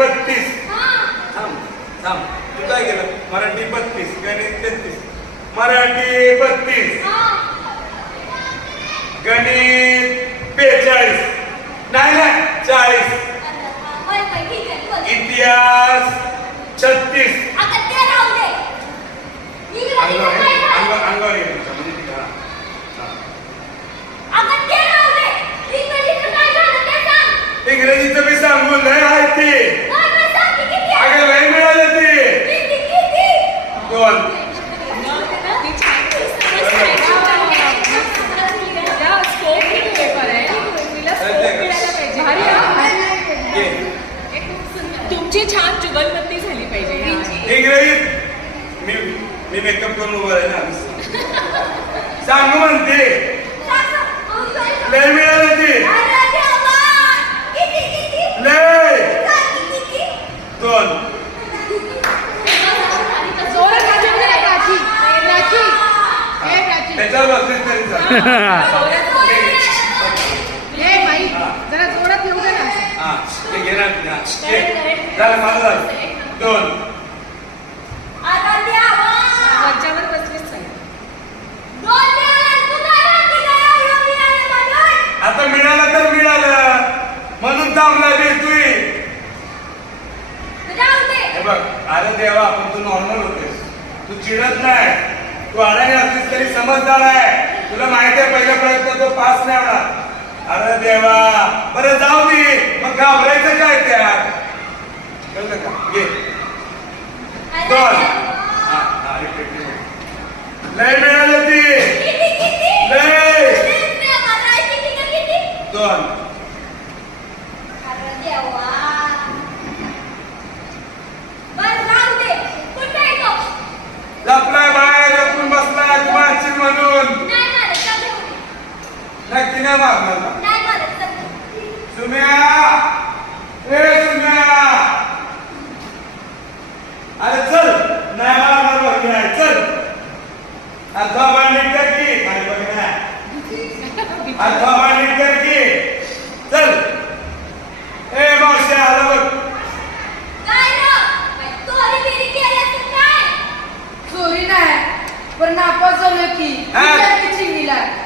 बत्तीस. थांब थांब. तू काय केलं? मराठी बत्तीस गणित तेहतीस. मराठी बत्तीस. गणित बेचाळीस. नाही ना चाळीस. इतिहास छत्तीस. अंगावर म्हणजे इंग्रजीचं तुमची छान जुगलबंदी झाली पाहिजे इंग्रजीत मी मी मेकअप करून उभं आहे ना सांगू म्हणते. लय मिळालं ती. लय. दोन. त्याच्यावर बसलीस तरी चालेल. ते घे ना हा, घे. झालं माझं झालं दोन नाही आता मिळालं तर मिळालं म्हणून थांबला तुई हे बघ अरे देवा आपण तू नॉर्मल होतेस तू चिडत नाही तू अडाणी असलीस तरी समजदार आहे तुला माहिती आहे पहिला प्रयत्न तो पास नाही होणार अरे देवा बरं जाऊ दे. मग घाबरायचं काय त्यात? कळलं का? घे. दोन. लय मिळालं ती लय. दोन. लपलाय बाहेर लपून बसलाय मारशील म्हणून. नक्की नाही मारणार. पण नापास झालो की. हा. चिंगीला.